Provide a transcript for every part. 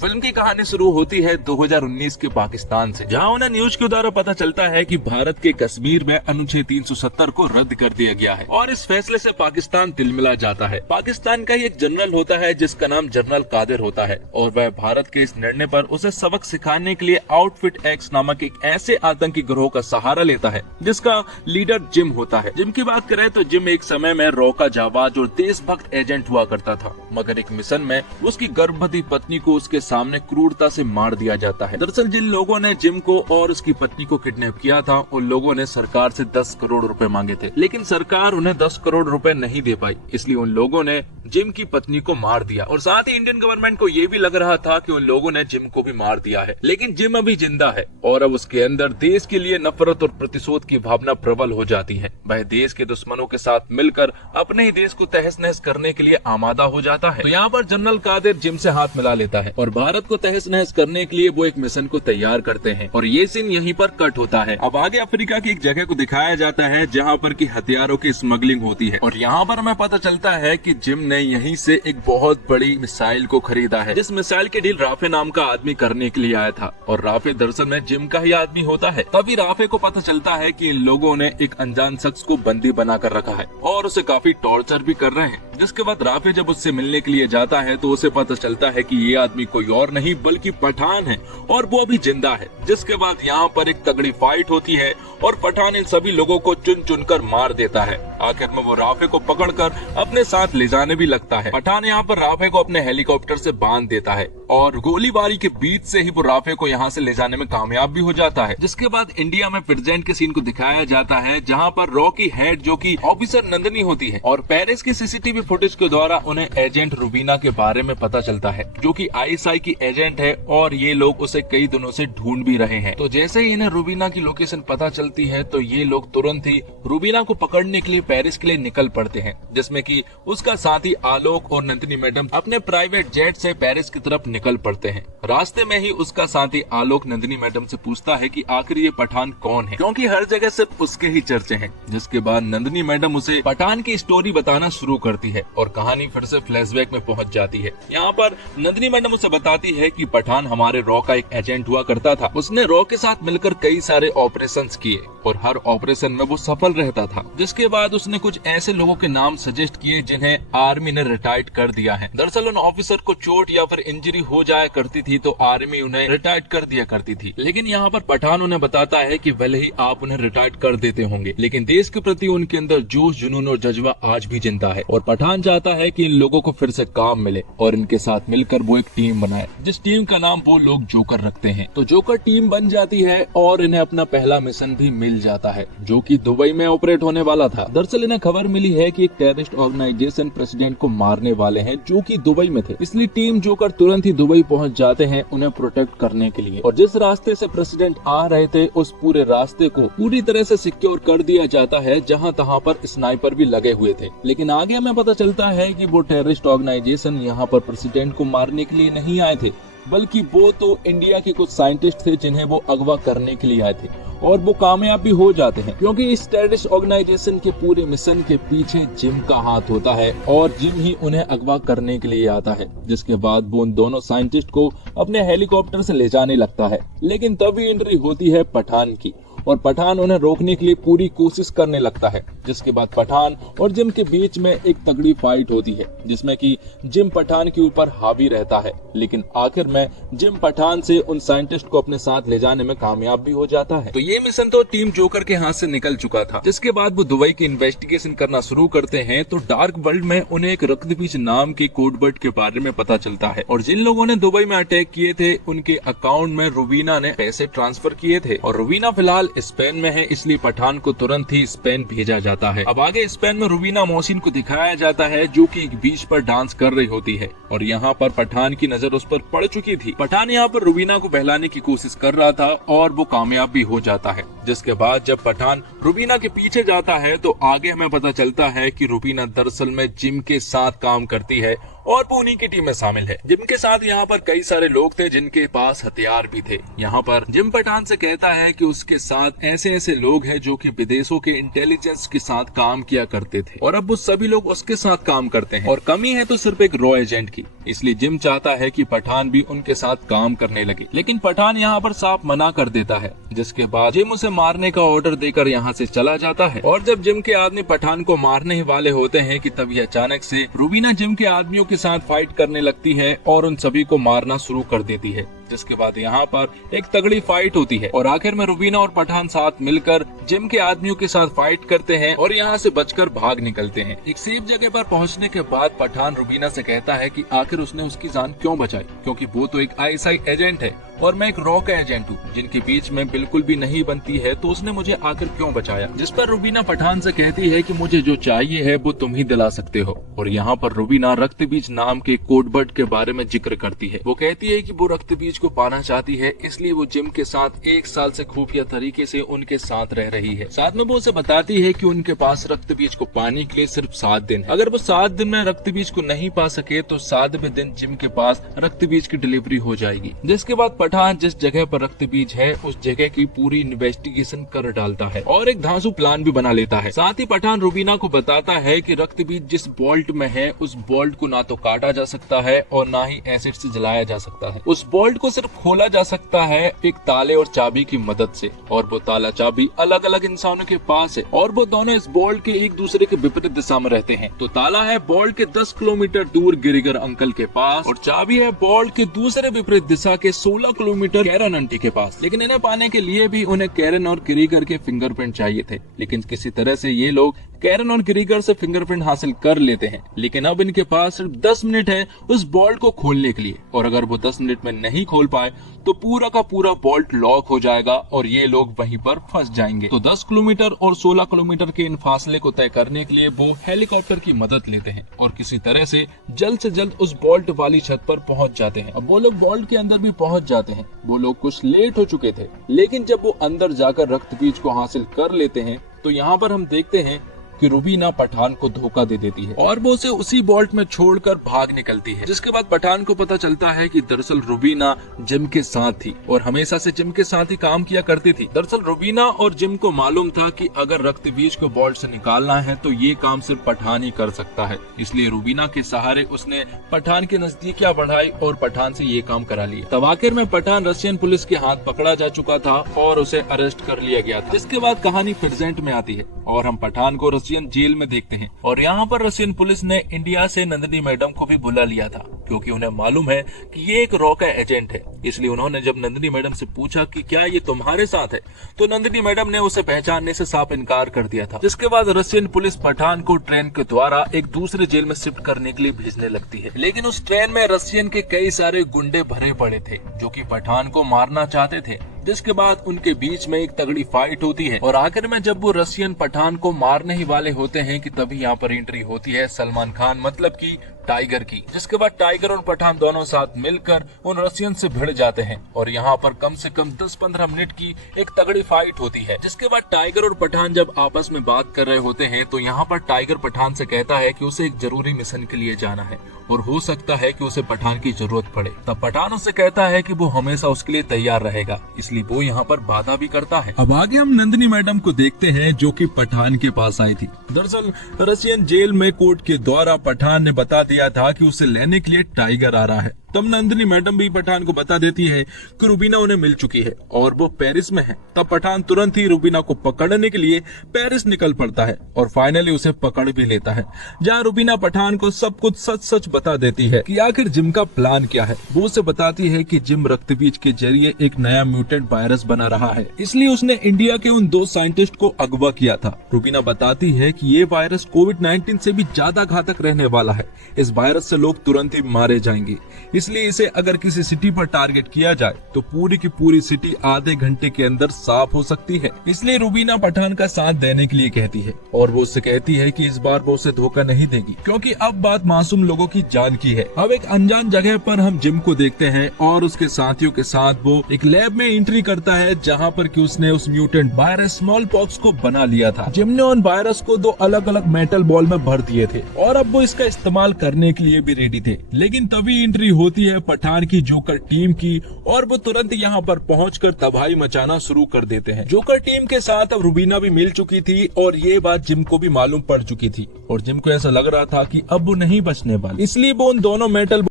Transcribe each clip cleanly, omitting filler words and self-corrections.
Film की कहानी शुरू होती है 2019 के पाकिस्तान से, जहां उन्हें न्यूज के द्वारा पता चलता है कि भारत के कश्मीर में अनुच्छेद 370 को रद्द कर दिया गया है और इस फैसले से पाकिस्तान तिलमिला जाता है। पाकिस्तान का ही एक जनरल होता है जिसका नाम जनरल कादिर होता है और वह भारत के इस निर्णय पर उसे सबक सिखाने के लिए आउटफिट एक्स नामक एक ऐसे आतंकी गिरोह का सहारा लेता है जिसका लीडर जिम होता है। जिम की बात करें तो जिम एक समय में रॉ का जाबाज और देशभक्त एजेंट हुआ करता था, मगर एक मिशन में उसकी गर्भवती पत्नी को उसके सामने क्रूरता से मार दिया जाता है। दरअसल जिन लोगों ने जिम को और उसकी पत्नी को किडनैप किया था उन लोगों ने सरकार से 10 करोड़ रुपए मांगे थे, लेकिन सरकार उन्हें 10 करोड़ रुपए नहीं दे पाई, इसलिए उन लोगों ने जिम की पत्नी को मार दिया। और साथ ही इंडियन गवर्नमेंट को ये भी लग रहा था कि उन लोगों ने जिम को भी मार दिया है, लेकिन जिम अभी जिंदा है और अब उसके अंदर देश के लिए नफरत और प्रतिशोध की भावना प्रबल हो जाती है। वह देश के दुश्मनों के साथ मिलकर अपने ही देश को तहस नहस करने के लिए आमादा हो जाता है। तो यहाँ पर जनरल कादिर जिम से हाथ मिला लेता है और भारत को तहस नहस करने के लिए वो एक मिशन को तैयार करते हैं और ये सीन यहीं पर कट होता है। अब आगे अफ्रीका की एक जगह को दिखाया जाता है जहाँ पर की हथियारों की स्मगलिंग होती है और यहाँ पर हमें पता चलता है कि जिम ने यहीं से एक बहुत बड़ी मिसाइल को खरीदा है, जिस मिसाइल की डील राफे नाम का आदमी करने के लिए आया था और राफे दरअसल में जिम का ही आदमी होता है। तभी राफे को पता चलता है कि इन लोगों ने एक अनजान शख्स को बंदी बना कर रखा है और उसे काफी टॉर्चर भी कर रहे हैं। जिसके बाद राफे जब उससे मिलने के लिए जाता है तो उसे पता चलता है कि ये आदमी कोई और नहीं बल्कि पठान है और वो भी जिंदा है। जिसके बाद यहाँ पर एक तगड़ी फाइट होती है और पठान इन सभी लोगों को चुन चुन कर मार देता है। आखिर में वो राफे को पकड़कर अपने साथ ले जाने भी लगता है। पठान यहाँ पर राफे को अपने हेलीकॉप्टर से बांध देता है और गोलीबारी के बीच से ही वो राफे को यहाँ से ले जाने में कामयाब भी हो जाता है। जिसके बाद इंडिया में प्रेजेंट के सीन को दिखाया जाता है जहाँ पर रॉ की हेड जो कि ऑफिसर नंदनी होती है और पेरिस की सीसीटीवी फुटेज के द्वारा उन्हें एजेंट रूबीना के बारे में पता चलता है जो कि आईएसआई की एजेंट है और ये लोग उसे कई दिनों से ढूंढ भी रहे हैं। तो जैसे ही इन्हें रूबीना की लोकेशन पता चलती है तो ये लोग तुरंत ही रूबीना को पकड़ने के लिए पेरिस के लिए निकल पड़ते हैं, जिसमें कि उसका साथी आलोक और नंदिनी मैडम अपने प्राइवेट जेट से पेरिस की तरफ निकल पड़ते हैं। रास्ते में ही उसका साथी आलोक नंदिनी मैडम से पूछता है कि आखिर ये पठान कौन है, क्योंकि हर जगह सिर्फ उसके ही चर्चे हैं। जिसके बाद नंदिनी मैडम उसे पठान की स्टोरी बताना शुरू करती है और कहानी फिर से फ्लैशबैक में पहुंच जाती है। यहाँ पर नंदिनी मैडम उसे बताती है कि पठान हमारे रॉ का एक एजेंट हुआ करता था। उसने रॉ के साथ मिलकर कई सारे ऑपरेशंस किए और हर ऑपरेशन में वो सफल रहता था। जिसके बाद उसने कुछ ऐसे लोगों के नाम सजेस्ट किए जिन्हें आर्मी ने रिटायर्ड कर दिया है। दरअसल उन ऑफिसर को चोट या फिर इंजरी हो जाया करती थी तो आर्मी उन्हें रिटायर्ड कर दिया करती थी, लेकिन यहाँ पर पठान उन्हें बताता है कि भले ही आप उन्हें रिटायर्ड कर देते होंगे लेकिन देश के प्रति उनके अंदर जोश, जुनून और जज्बा आज भी जिंदा है और पठान चाहता है कि इन लोगों को फिर से काम मिले और इनके साथ मिलकर वो एक टीम बनाए, जिस टीम का नाम वो लोग जोकर रखते हैं। तो जोकर टीम बन जाती है और इन्हें अपना पहला मिशन भी मिल जाता है जो कि दुबई में ऑपरेट होने वाला था। दरअसल इन्हें खबर मिली है कि एक टेररिस्ट ऑर्गेनाइजेशन प्रेसिडेंट को मारने वाले हैं जो कि दुबई में थे, इसलिए टीम जोकर तुरंत ही दुबई पहुंच जाते हैं उन्हें प्रोटेक्ट करने के लिए। और जिस रास्ते से प्रेसिडेंट आ रहे थे उस पूरे रास्ते को पूरी तरह से सिक्योर कर दिया जाता है, जहां तहां पर स्नाइपर भी लगे हुए थे। लेकिन आगे हमें पता चलता है कि वो टेररिस्ट ऑर्गेनाइजेशन यहाँ पर प्रेसिडेंट को मारने के लिए नहीं आए थे, बल्कि वो तो इंडिया के कुछ साइंटिस्ट थे जिन्हें वो अगवा करने के लिए आए थे और वो कामयाब भी हो जाते हैं, क्योंकि इस टेररिस्ट ऑर्गेनाइजेशन के पूरे मिशन के पीछे जिम का हाथ होता है और जिम ही उन्हें अगवा करने के लिए आता है। जिसके बाद वो उन दोनों साइंटिस्ट को अपने हेलीकॉप्टर से ले जाने लगता है, लेकिन तभी एंट्री होती है पठान की और पठान उन्हें रोकने के लिए पूरी कोशिश करने लगता है। जिसके बाद पठान और जिम के बीच में एक तगड़ी फाइट होती है जिसमें कि जिम पठान के ऊपर हावी रहता है, लेकिन आखिर में जिम पठान से उन साइंटिस्ट को अपने साथ ले जाने में कामयाब भी हो जाता है। तो ये मिशन तो टीम जोकर के हाथ से निकल चुका था। जिसके बाद वो दुबई की इन्वेस्टिगेशन करना शुरू करते हैं तो डार्क वर्ल्ड में उन्हें एक रक्तबीज नाम के कोडवर्ड के बारे में पता चलता है और जिन लोगों ने दुबई में अटैक किए थे उनके अकाउंट में रूबीना ने पैसे ट्रांसफर किए थे और रूबीना फिलहाल स्पेन में है, इसलिए पठान को तुरंत ही स्पेन भेजा जाता है। अब आगे स्पेन में रूबीना मोहसिन को दिखाया जाता है जो कि एक बीच पर डांस कर रही होती है और यहाँ पर पठान की नजर उस पर पड़ चुकी थी। पठान यहाँ पर रूबीना को बहलाने की कोशिश कर रहा था और वो कामयाब भी हो जाता है। जिसके बाद जब पठान रूबीना के पीछे जाता है तो आगे हमें पता चलता है कि रूबीना दरअसल में जिम के साथ काम करती है और वो उन्हीं की टीम में शामिल है। जिम के साथ यहाँ पर कई सारे लोग थे जिनके पास हथियार भी थे। यहाँ पर जिम पठान से कहता है कि उसके साथ ऐसे ऐसे लोग हैं जो कि विदेशों के इंटेलिजेंस के साथ काम किया करते थे और अब वो सभी लोग उसके साथ काम करते हैं और कमी है तो सिर्फ एक रॉ एजेंट की। इसलिए जिम चाहता है कि पठान भी उनके साथ काम करने लगे, लेकिन पठान यहाँ पर साफ मना कर देता है, जिसके बाद जिम उसे मारने का ऑर्डर देकर यहाँ से चला जाता है। और जब जिम के आदमी पठान को मारने ही वाले होते हैं कि तभी अचानक से रुबीना जिम के आदमियों के साथ फाइट करने लगती है और उन सभी को मारना शुरू कर देती है, जिसके बाद यहाँ पर एक तगड़ी फाइट होती है और आखिर में रुबीना और पठान साथ मिलकर जिम के आदमियों के साथ फाइट करते हैं और यहाँ से बचकर भाग निकलते हैं। एक सेफ जगह पर पहुँचने के बाद पठान रुबीना से कहता है कि आखिर उसने उसकी जान क्यों बचाई, क्योंकि वो तो एक ISI एजेंट है और मैं एक रॉ का एजेंट हूँ जिनके बीच में बिल्कुल भी नहीं बनती है, तो उसने मुझे आखिर क्यों बचाया। जिस पर रुबीना पठान से कहती है कि मुझे जो चाहिए है वो तुम ही दिला सकते हो। और यहाँ पर रुबीना रक्त बीज नाम के कोडवर्ड के बारे में जिक्र करती है। वो कहती है कि वो रक्त बीज को पाना चाहती है, इसलिए वो जिम के साथ 1 साल से खुफिया तरीके से उनके साथ रह रही है। साथ में वो उसे बताती है कि उनके पास रक्त बीज को पाने के लिए सिर्फ 7 दिन है। अगर वो 7 दिन में रक्त बीज को नहीं पा सके तो 7वें दिन जिम के पास रक्त बीज की डिलीवरी हो जाएगी। जिसके बाद पठान जिस जगह पर रक्त बीज है उस जगह की पूरी इन्वेस्टिगेशन कर डालता है और एक धांसू प्लान भी बना लेता है। साथ ही पठान रुबीना को बताता है कि रक्त बीज जिस बोल्ट में है उस बोल्ट को ना तो काटा जा सकता है और ना ही एसिड से जलाया जा सकता है। उस बोल्ट को सिर्फ खोला जा सकता है एक ताले और चाबी की मदद से, और वो ताला चाबी अलग अलग इंसानों के पास है और वो दोनों इस बोल्ट के एक दूसरे के विपरीत दिशा में रहते हैं। तो ताला है बोल्ट के 10 किलोमीटर दूर गिरिगर अंकल के पास और चाबी है बोल्ट के दूसरे विपरीत दिशा के 16 किलोमीटर कैरन आंटी के पास। लेकिन इन्हें पाने के लिए भी उन्हें कैरन और गिरिगर के फिंगरप्रिंट चाहिए थे, लेकिन किसी तरह से ये लोग कैरन और गिरिगर से फिंगरप्रिंट हासिल कर लेते हैं। लेकिन अब इनके पास सिर्फ 10 मिनट है उस बोल्ट को खोलने के लिए, और अगर वो 10 मिनट में नहीं खोल पाए तो पूरा का पूरा बोल्ट लॉक हो जाएगा और ये लोग वहीं पर फंस जाएंगे। तो 10 किलोमीटर और 16 किलोमीटर के इन फासले को तय करने के लिए वो हेलीकॉप्टर की मदद लेते हैं और किसी तरह से जल्द उस बोल्ट वाली छत पर पहुंच जाते हैं। अब वो लोग बोल्ट के अंदर भी पहुंच जाते हैं। वो लोग कुछ लेट हो चुके थे, लेकिन जब वो अंदर जाकर रक्त बीज को हासिल कर लेते हैं तो यहाँ पर हम देखते हैं कि रुबीना पठान को धोखा दे देती है और वो उसे उसी बोल्ट में छोड़कर भाग निकलती है। जिसके बाद पठान को पता चलता है कि दरअसल रुबीना जिम के साथ थी और हमेशा से जिम के साथ ही काम किया करती थी। दरअसल रुबीना और जिम को मालूम था कि अगर रक्त बीज को बोल्ट से निकालना है तो ये काम सिर्फ पठान ही कर सकता है, इसलिए रुबीना के सहारे उसने पठान की नजदीकियां बढ़ाई और पठान से ये काम करा लिया। तब आखिर में पठान रशियन पुलिस के हाथ पकड़ा जा चुका था और उसे अरेस्ट कर लिया गया था। जिसके बाद कहानी प्रेजेंट में आती है और हम पठान को रशियन जेल में देखते हैं और यहाँ पर रशियन पुलिस ने इंडिया से नंदिनी मैडम को भी बुला लिया था, क्योंकि उन्हें मालूम है कि ये एक रॉ का एजेंट है। इसलिए उन्होंने जब नंदिनी मैडम से पूछा कि क्या ये तुम्हारे साथ है, तो नंदिनी मैडम ने उसे पहचानने से साफ इनकार कर दिया था। जिसके बाद रशियन पुलिस पठान को ट्रेन के द्वारा एक दूसरे जेल में शिफ्ट करने के लिए भेजने लगती है। लेकिन उस ट्रेन में रशियन के कई सारे गुंडे भरे पड़े थे जो कि पठान को मारना चाहते थे। जिसके बाद उनके बीच में एक तगड़ी फाइट होती है और आखिर में जब वो रशियन पठान को मारने ही वाले होते हैं कि तभी यहाँ पर एंट्री होती है सलमान खान मतलब कि टाइगर की। जिसके बाद टाइगर और पठान दोनों साथ मिलकर उन रशियन से भिड़ जाते हैं और यहाँ पर कम से कम 10-15 मिनट की एक तगड़ी फाइट होती है। जिसके बाद टाइगर और पठान जब आपस में बात कर रहे होते हैं तो यहाँ पर टाइगर पठान से कहता है कि उसे एक जरूरी मिशन के लिए जाना है और हो सकता है कि उसे पठान की जरूरत पड़े। तब पठान उससे कहता है कि वो हमेशा उसके लिए तैयार रहेगा, इसलिए वो यहाँ पर बाधा भी करता है। अब आगे हम नंदिनी मैडम को देखते हैं जो कि पठान के पास आई थी। दरअसल रशियन जेल में कोर्ट के द्वारा पठान ने बता दिया था कि उसे लेने के लिए टाइगर आ रहा है। तब नंदिनी मैडम भी पठान को बता देती है कि रुबीना उन्हें मिल चुकी है और वो पेरिस में है। तब पठान तुरंत ही रुबीना को पकड़ने के लिए पेरिस निकल पड़ता है और फाइनली उसे पकड़ भी लेता है, जहाँ रुबीना पठान को सब कुछ सच बता देती है कि आखिर जिम का प्लान क्या है। वो उसे बताती है कि जिम रक्त बीज के जरिए एक नया म्यूटेंट वायरस बना रहा है, इसलिए उसने इंडिया के उन 2 साइंटिस्ट को अगवा किया था। रुबीना बताती है कि ये वायरस कोविड-19 से भी ज्यादा घातक रहने वाला है। इस वायरस से लोग तुरंत ही मारे जाएंगे, इसलिए इसे अगर किसी सिटी पर टारगेट किया जाए तो पूरी की पूरी सिटी आधे घंटे के अंदर साफ हो सकती है। इसलिए रुबीना पठान का साथ देने के लिए कहती है और वो उससे कहती है कि इस बार वो उसे धोखा नहीं देगी, क्योंकि अब बात मासूम लोगों की जान की है। अब एक अनजान जगह पर हम जिम को देखते हैं और उसके साथियों के साथ वो एक लैब में एंट्री करता है, जहाँ पर कि उसने उस म्यूटेंट वायरस स्मॉल पॉक्स को बना लिया था। जिम ने उन वायरस को 2 अलग अलग मेटल बॉल में भर दिए थे और अब वो इसका इस्तेमाल करने के लिए भी रेडी थे। लेकिन तभी एंट्री होती है पठान की जोकर टीम की और वो तुरंत यहाँ पर पहुंचकर तबाही मचाना शुरू कर देते हैं। जोकर टीम के साथ अब रुबीना भी मिल चुकी थी और ये बात जिम को भी मालूम पड़ चुकी थी और जिम को ऐसा लग रहा था कि अब वो नहीं बचने वाली, इसलिए वो उन दोनों मेटल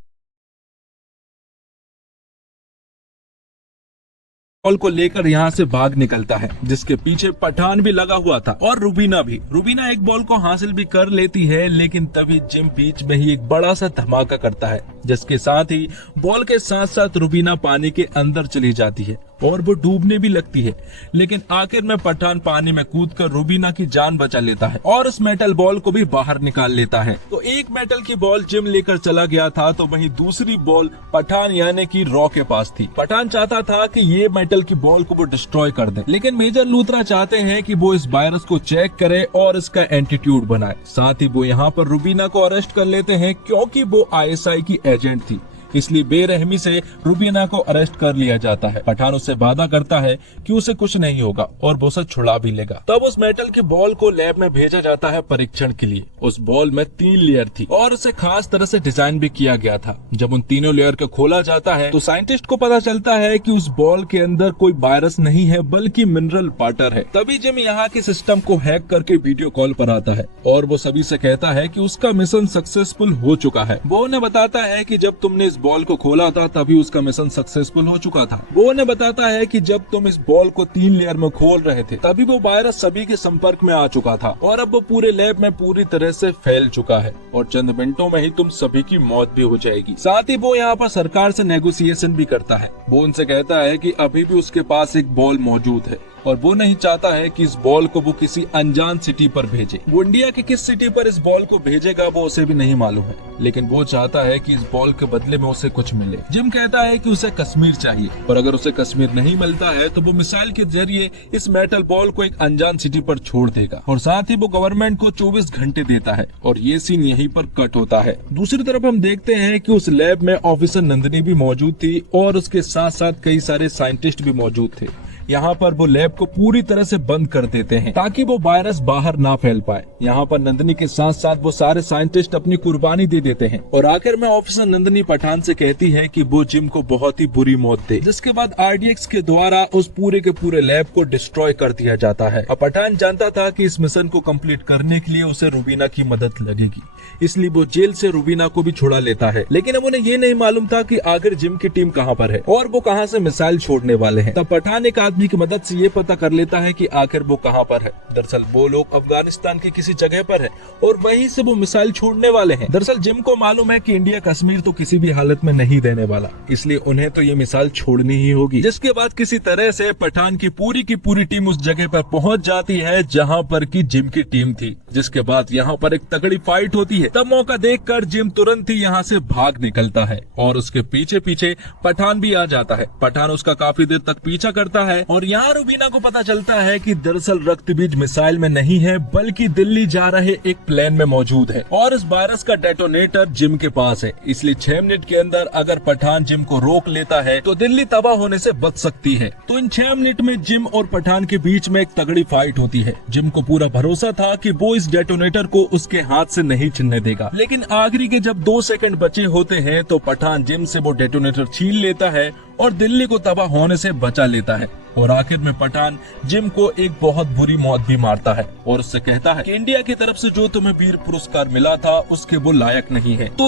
बॉल को लेकर यहाँ से भाग निकलता है, जिसके पीछे पठान भी लगा हुआ था और रुबीना भी। रुबीना एक बॉल को हासिल भी कर लेती है, लेकिन तभी जिम बीच में ही एक बड़ा सा धमाका करता है, जिसके साथ ही बॉल के साथ साथ रुबीना पानी के अंदर चली जाती है और वो डूबने भी लगती है। लेकिन आखिर में पठान पानी में कूदकर रुबीना की जान बचा लेता है और उस मेटल बॉल को भी बाहर निकाल लेता है। तो एक मेटल की बॉल जिम लेकर चला गया था, तो वहीं दूसरी बॉल पठान यानी कि रॉ के पास थी। पठान चाहता था कि ये मेटल की बॉल को वो डिस्ट्रॉय कर दे, लेकिन मेजर लूथरा चाहते हैं कि वो इस वायरस को चेक करे और इसका एंटीट्यूड बनाए। साथ ही वो यहाँ पर रुबीना को अरेस्ट कर लेते हैं, क्योंकि वो ISI की एजेंट थी, इसलिए बेरहमी से रुबीना को अरेस्ट कर लिया जाता है। पठान उससे वादा करता है कि उसे कुछ नहीं होगा और वो उसे छुड़ा भी लेगा। तब उस मेटल की बॉल को लैब में भेजा जाता है परीक्षण के लिए। उस बॉल में 3 लेयर थी और उसे खास तरह से डिजाइन भी किया गया था। जब उन तीनों लेयर को खोला जाता है तो साइंटिस्ट को पता चलता है कि उस बॉल के अंदर कोई वायरस नहीं है, बल्कि मिनरल वाटर है। तभी जिम यहाँ के सिस्टम को हैक करके वीडियो कॉल पर आता है और वो सभी से कहता है कि उसका मिशन सक्सेसफुल हो चुका है। वो उन्हें बताता है कि जब तुमने इस बॉल को खोला था तभी उसका मिशन सक्सेसफुल हो चुका था। वो उन्हें बताता है कि जब तुम इस बॉल को 3 लेयर में खोल रहे थे तभी वो वायरस सभी के संपर्क में आ चुका था और अब वो पूरे लैब में पूरी तरह से फैल चुका है और चंद मिनटों में ही तुम सभी की मौत भी हो जाएगी। साथ ही वो यहाँ पर सरकार से नेगोशिएशन भी करता है। वो उनसे कहता है कि अभी भी उसके पास एक बॉल मौजूद है और वो नहीं चाहता है कि इस बॉल को वो किसी अनजान सिटी पर भेजे। वो इंडिया की किस सिटी पर इस बॉल को भेजेगा वो उसे भी नहीं मालूम है, लेकिन वो चाहता है कि इस बॉल के बदले में उसे कुछ मिले। जिम कहता है कि उसे कश्मीर चाहिए और अगर उसे कश्मीर नहीं मिलता है तो वो मिसाइल के जरिए इस मेटल बॉल को एक अनजान सिटी पर छोड़ देगा और साथ ही वो गवर्नमेंट को 24 घंटे देता है और ये सीन यहीं पर कट होता है। दूसरी तरफ हम देखते हैं कि उस लैब में ऑफिसर नंदिनी भी मौजूद थी और उसके साथ साथ कई सारे साइंटिस्ट भी मौजूद थे। यहाँ पर वो लैब को पूरी तरह से बंद कर देते हैं ताकि वो वायरस बाहर ना फैल पाए। यहाँ पर नंदिनी के साथ साथ वो सारे साइंटिस्ट अपनी कुर्बानी दे देते हैं और आखिर में ऑफिसर नंदिनी पठान से कहती है कि वो जिम को बहुत ही बुरी मौत दे, जिसके बाद RDX के द्वारा उस पूरे के पूरे लैब को डिस्ट्रॉय कर दिया जाता है। अब पठान जानता था कि इस मिशन को कंप्लीट करने के लिए उसे रुबीना की मदद लगेगी, इसलिए वो जेल से रुबीना को भी छुड़ा लेता है। लेकिन अब उन्हें ये नहीं मालूम था कि आखिर जिम की टीम कहाँ पर है और वो कहाँ से मिसाइल छोड़ने वाले हैं। तब पठान एक आदमी की मदद से ये पता कर लेता है कि आखिर वो कहाँ पर है। दरअसल वो लोग अफगानिस्तान की किसी जगह पर है और वहीं से वो मिसाइल छोड़ने वाले हैं। दरअसल जिम को मालूम है कि इंडिया कश्मीर तो किसी भी हालत में नहीं देने वाला, इसलिए उन्हें तो ये मिसाइल छोड़नी ही होगी। जिसके बाद किसी तरह से पठान की पूरी टीम उस जगह पर पहुंच जाती है जहां पर की जिम की टीम थी। जिसके बाद यहाँ पर एक तगड़ी फाइट होती है। तब मौका देखकर जिम तुरंत ही यहाँ से भाग निकलता है और उसके पीछे पीछे पठान भी आ जाता है। पठान उसका काफी देर तक पीछा करता है और यहाँ रुबीना को पता चलता है कि दरअसल रक्त बीज मिसाइल में नहीं है, बल्कि दिल्ली जा रहे एक प्लेन में मौजूद है और इस वायरस का डेटोनेटर जिम के पास है। इसलिए 6 मिनट के अंदर अगर पठान जिम को रोक लेता है तो दिल्ली तबाह होने से बच सकती है। तो इन 6 मिनट में जिम और पठान के बीच में एक तगड़ी फाइट होती है। जिम को पूरा भरोसा था कि वो इस डेटोनेटर को उसके हाथ से नहीं छीनने देगा, लेकिन आखिरी के जब 2 सेकंड बचे होते हैं तो पठान जिम से वो डेटोनेटर छीन लेता है और दिल्ली को तबाह होने से बचा लेता है। और आखिर में पठान जिम को एक बहुत बुरी मौत भी मारता है और उससे कहता है कि इंडिया की तरफ से जो तुम्हें वीर पुरस्कार मिला था उसके वो लायक नहीं है। तो